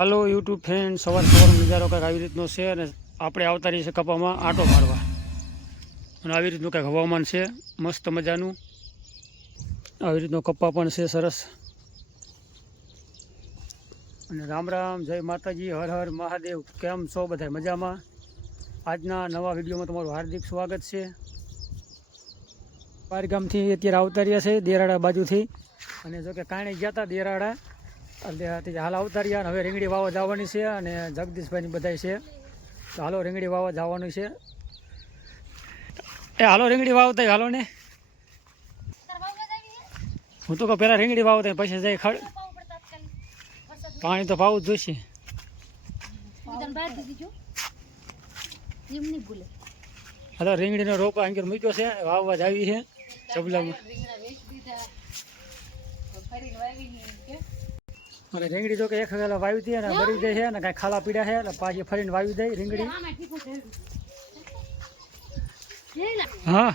હાલો YouTube friend સવાર સવાર નજારો કંઈક આવી રીતનો છે અને આપણે આવતા રહીએ છીએ કપામાં આંટો મારવા. અને આવી રીતનું કંઈક હવામાન છે. મસ્ત મજાનું. આવી રીતનો કપ્પા પણ છે સરસ. અને રામ રામ, જય માતાજી, હર હર મહાદેવ. કેમ છો બધા મજામાં? આજના નવા વિડીયોમાં તમારું હાર્દિક સ્વાગત છે. બાર ગામથી અત્યારે આવતા રહ્યા છે દેરાડા બાજુથી. અને જો કે કાણે ગયા હતા દેરાડા એટલે હાલ આવતા અને હવે રીંગણી વાવવા જવાની છે અને જગદીશભાઈની બધાય છે. તો હાલો રીંગણી વાવવા જવાનું છે. એ હાલો રીંગણી વાવતા હાલો ને. હું તો કહું પહેલાં રીંગણી વાવતા પછી જાય ખડ પાણી તો પાવું જ જોઈશે. હાલો, રીંગણીનો રોપ અંકર મૂક્યો છે, વાવવા જ આવી છે. ચબલામાં અને રીંગણી જો કે એક વેલા વાવી દે અને ભરી દે છે અને કાંઈ ખાલા પીડ્યા છે એટલે પાછી ફરીને વાવી દે રીંગણી હા.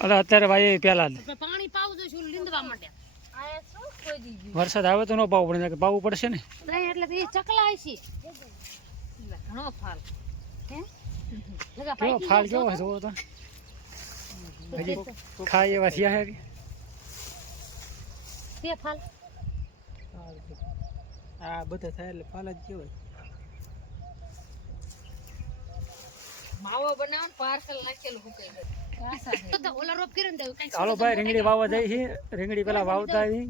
અત્યારે પાણી પાવું લીંદવા માંડ્યા વરસાદ આવે તો ન પાવું પડે પાવું પડશે ને. એટલે તો એ ચકલા છે. ઘણો ફાલ. કેવો ફાલ કેવો જોવો તો. હજી ખાય એવા થયા છે કે? ફાલ. આ બધા થાય એટલે ફાલ જ કહેવાય. માવો બનાવો પાર્સલ નાખેલું હુકાઈ હાલો ભાઈ રીંગણી વાવવા જાય છે રીંગણી પેલા વાવતા આવી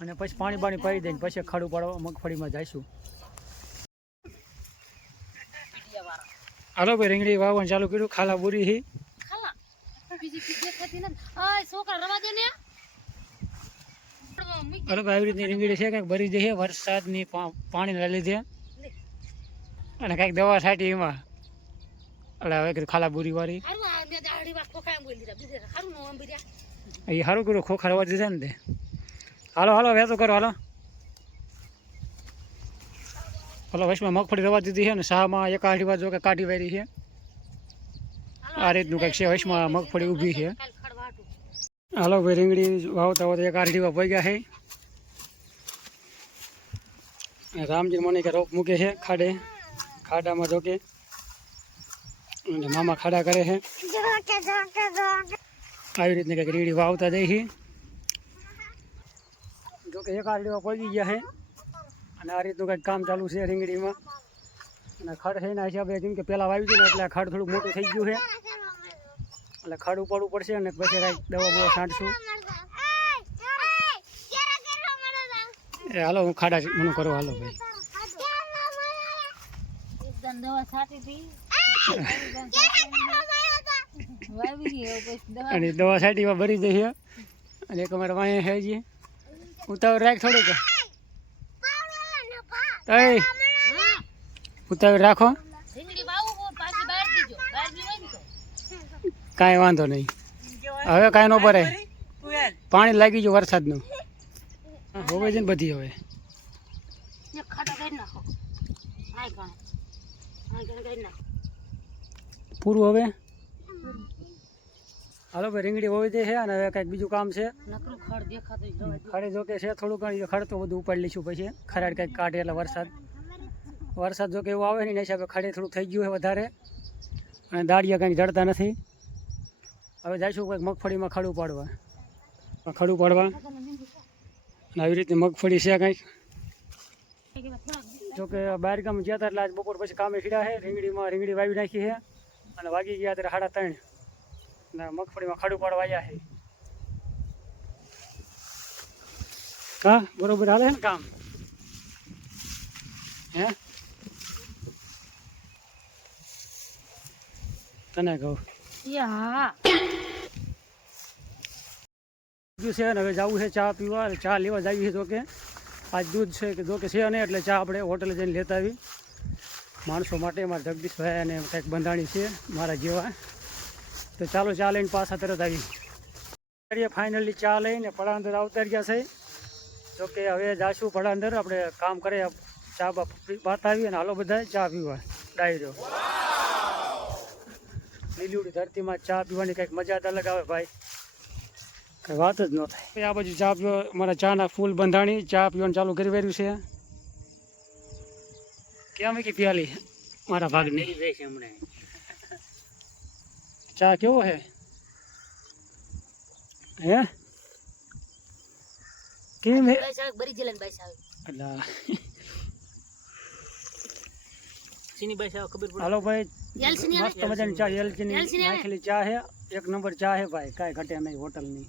અને પછી પાણી પાણી પાડી દઈને પછી ખાડું પાડવા મગફળીમાં જઈશું. હાલો ભાઈ રીંગણી વાવવાનું ચાલુ કર્યું. ખાલા બુરી છે છોકરા રવા દે ને ભાઈ આવી રીતની રીંગડી છે, કંઈક ભરી જઈએ વરસાદની પાણી પાણીના લીધે. અને કંઈક દવા છાંટી એમાં. એટલે હવે ખાલા બુરી વાળી એ સારું કર્યું ખોખા રવા દીધા ને તે. હાલો હાલો વેતો કરો, હાલો. હાલો, વચમાં મગફળી રવા દીધી છે ને શાહમાં એક આઠી જો કે કાઢી વારી છે. આ રીતનું કંઈક છે, વચમાં મગફળી ઊભી છે. હાલો ભાઈ રીંગણી વાવતા વાવતા એક આઠી પડી ગયા છે અને રામજી મને કે રોપ મૂકે છે ખાડે ખાડામાં જોકે અને મામા ખાડા કરે છે આવી રીતની કંઈક રીંગણી વાવતા જાય છે જોકે એક આઠડીમાં પડી ગયા છે અને આ રીતનું કંઈક કામ ચાલુ છે રીંગણીમાં અને ખડ છે એના હિસાબે કેમ કે પહેલાં વાવી હતી ને એટલે આ ખડ થોડું મોટું થઈ ગયું છે। એટલે ખડ ઉપાડવું પડશે અને પછી કાંઈક દવા બવા છાંટશું. એ હાલો હું ખાડા મને કરો હાલો ભાઈ. અને દવા છાંટીમાં ભરી જઈએ અને એક અમારે વાંહે ખાઈ હજી ઉતાવળ રાખ થોડીક. ઉતાવળ રાખો રીંગણી વાવું હોય પાછી બહાર દીજો બહારની હોય ને તો કાંઈ વાંધો નહીં. હવે કાંઈ ન ભરાય. પાણી લાગી ગયું વરસાદનું. હોવે છે ને બધી હવે. પૂરું હવે? હાલો ભાઈ રીંગડી હોવી તે છે અને હવે કાંઈક બીજું કામ છે. ખડ જોકે છે, થોડું ઘણી ખડ તો બધું ઉપાડી લઈશું પછી. ખરાડ કંઈક કાઢે એટલે વરસાદ. વરસાદ જો કે એવું આવે ને એના હિસાબે ખડે થોડુંક થઈ ગયું છે વધારે. અને દાળિયા કંઈક જડતા નથી. હવે જઈશું કંઈક મગફળીમાં ખડું પાડવા. ખડું પાડવા. અને આવી રીતે મગફળી છે કંઈક. જોકે બહાર ગામ ગયા હતા આજ બપોર પછી કામે ખીડા છે રીંગણીમાં રીંગણી વાવી નાખી છે અને વાગી ગયા ત્યારે સાડા ત્રણ. અને મગફળીમાં ખડું પાડવા આવ્યા છે કા બરોબર હાલે ને કામ? હે? તને કહું. યા છે ને હવે જવું છે ચા પીવા ચા લેવા છે તો કે. આજ દૂધ છે કે જો કે છે નહીં એટલે ચા આપણે હોટલે જઈને લેતા આવી. માણસો માટે મારા જગદીશભાઈ અને કંઈક બંધાણી છે મારા જેવા. તો ચાલો ચા લઈને પાછા તરત આવી. કરીએ ફાઇનલી ચા લઈને પડાંદર આવતા રહ્યા છે. જો કે હવે જાશું પડાંદર આપણે કામ કરે ચા બા પાતાવી અને હાલો બધા ચા પીવા. ડાયરો. લીલીવડી ધરતીમાં ચા પીવાની કંઈક મજા જ અલગ આવે ભાઈ. કંઈ વાત જ ન થાય. આ બાજુ ચા પીવા મારા ચાના ફૂલ બંધાણી ચા પીવાનું ચાલુ કરી વેર્યું છે. ક્યાં કે પ્યાલી મારા ભાગની? ચા કેવો હે? હે? કેમ હે? અલા. સીની ભાઈ સાહેબ ખબર પડે. હાલો ભાઈ મસ્ત મજાની ચા એલચીની નાખેલી ચા હે. એક નંબર ચા હે ભાઈ કાંઈ ઘટે નહીં હોટલની.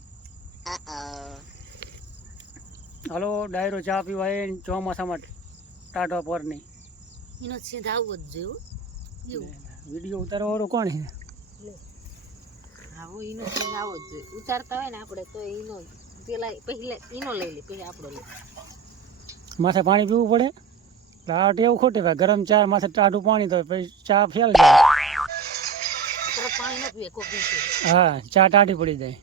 હાલો ડાયરો ચા પીવા એ ચોમાસામાં ટાટા પરની. એનો સીધા આવવો જ જોયું વીડિયો ઉતારવાવાળો કોણ છે હા હું ઈનો સીન આવો જ જોઈએ. ઉતારતા હોય ને આપણે તો એનો પેલા પહેલા એનો લઈ લે પછી આપણો લઈ માથે પાણી પીવું પડે? આ ટેવ ખોટી ભાઈ ગરમ ચા માથે ટાઢું પાણી તો પછી ચા ફેલ જાય. પાણી ન પીવે કોક પીવે હા ચા ટાઢી પડી જાય.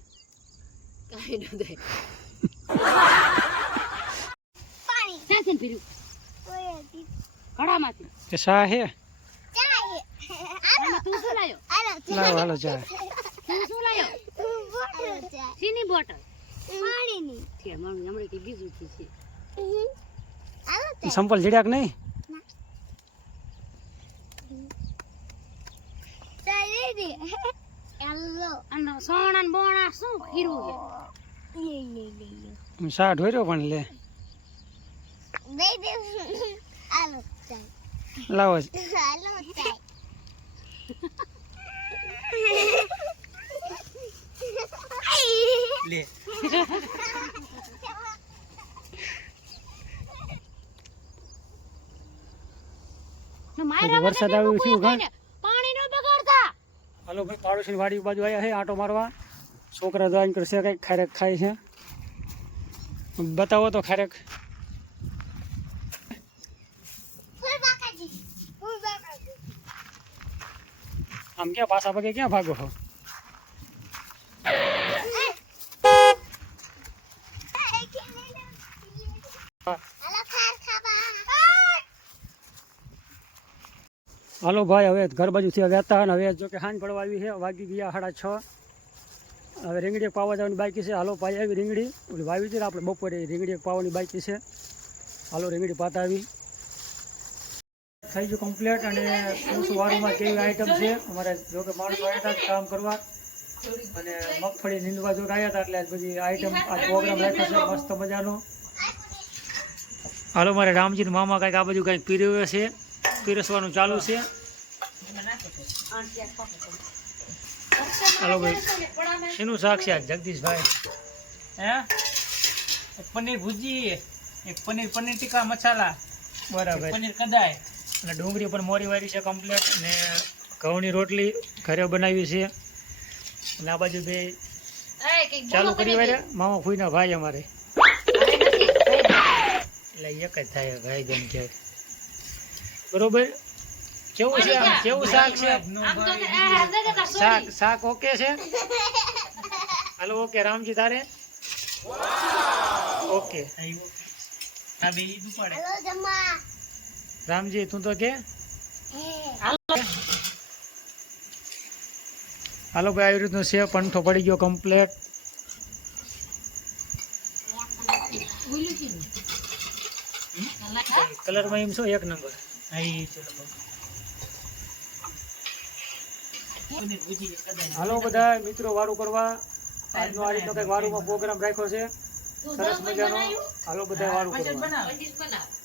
કે ચા હે? આમાં તું શું લાયો? લાવો હાલો ચા. શીની બોટલ છે મારું હમણાં બીજું છે. સંપલ જીડ્યાક નહીં? અને સોણા બોણા શું ખીરું છે ચા ઢોર્યો પણ લે. લાવો લે ને માયરા હજી વરસાદ આવ્યો શું ઘણ પાણી નો બગાડતા. હાલો ભાઈ પાડોશી વાડી બાજુ આવ્યા છે આટો મારવા. છોકરા દોન કરશે કંઈક ખારેક ખાય છે. બતાવો તો ખારેક. આમ ક્યાં પાછા પગે ક્યાં ભાગો છો? હાલો ભાઈ, હવે ઘર બાજુથી હવે હતા અને હવે જો કે હાંજ પડવા આવી છે, વાગી ગયા સાડા છ. હવે રીંગડી પાવા જવાની બાકી છે. હાલો પાઈ આવી રીંગડી ઓલી વાવી છે આપણે બપોરે રીંગડી પાવાની બાકી છે. હાલો રીંગડી પાતા આવી થઈ ગયું કમ્પ્લીટ અને શું શું કેવી આઈટમ છે? અમારે જો કે માણસો આવ્યા હતા કામ કરવા. અને મગફળી નીંદવા જો આવ્યા હતા એટલે બધી આઈટમ આ પ્રોગ્રામ રાખ્યો છે. મસ્ત મજાનો. હાલો, મારે રામજી મામા કાંઈક આ બધું કાંઈક પીરવ્યો છે. પીરસવાનું ચાલુ છે. હાલો ભાઈ. એનું શાક છે જગદીશભાઈ? હે? એક પનીર ભુજી એક પનીર પનીર ટીકા મસાલા બરાબર. પનીર કદાય અને ડુંગળી પણ મોરી વારી છે કમ્પ્લીટ ને ઘઉંની રોટલી ઘરે બનાવી છે. અને આ બાજુ બે ચાલુ કરી વારે મામા ફૂઈના ભાઈ અમારે. એટલે એક જ થાય ભાઈ જેમ કે. બરોબર? કેવું છે કેવું શાક છે? શાક શાક ઓકે છે? Hello okay. રામજી તારે? ઓકે. રામજી તું તો કે? હાલો ભાઈ આવી રીતનું છે પંઠો પડી ગયો કમ્પ્લેટ કલરમાં એમ છો એક નંબર હાલો બધા મિત્રો વારું કરવા. આજનો આ રીતનો કંઈક વારુમાં પ્રોગ્રામ રાખ્યો છે. સરસ મજાનો. હાલો બધા વારું કરવા.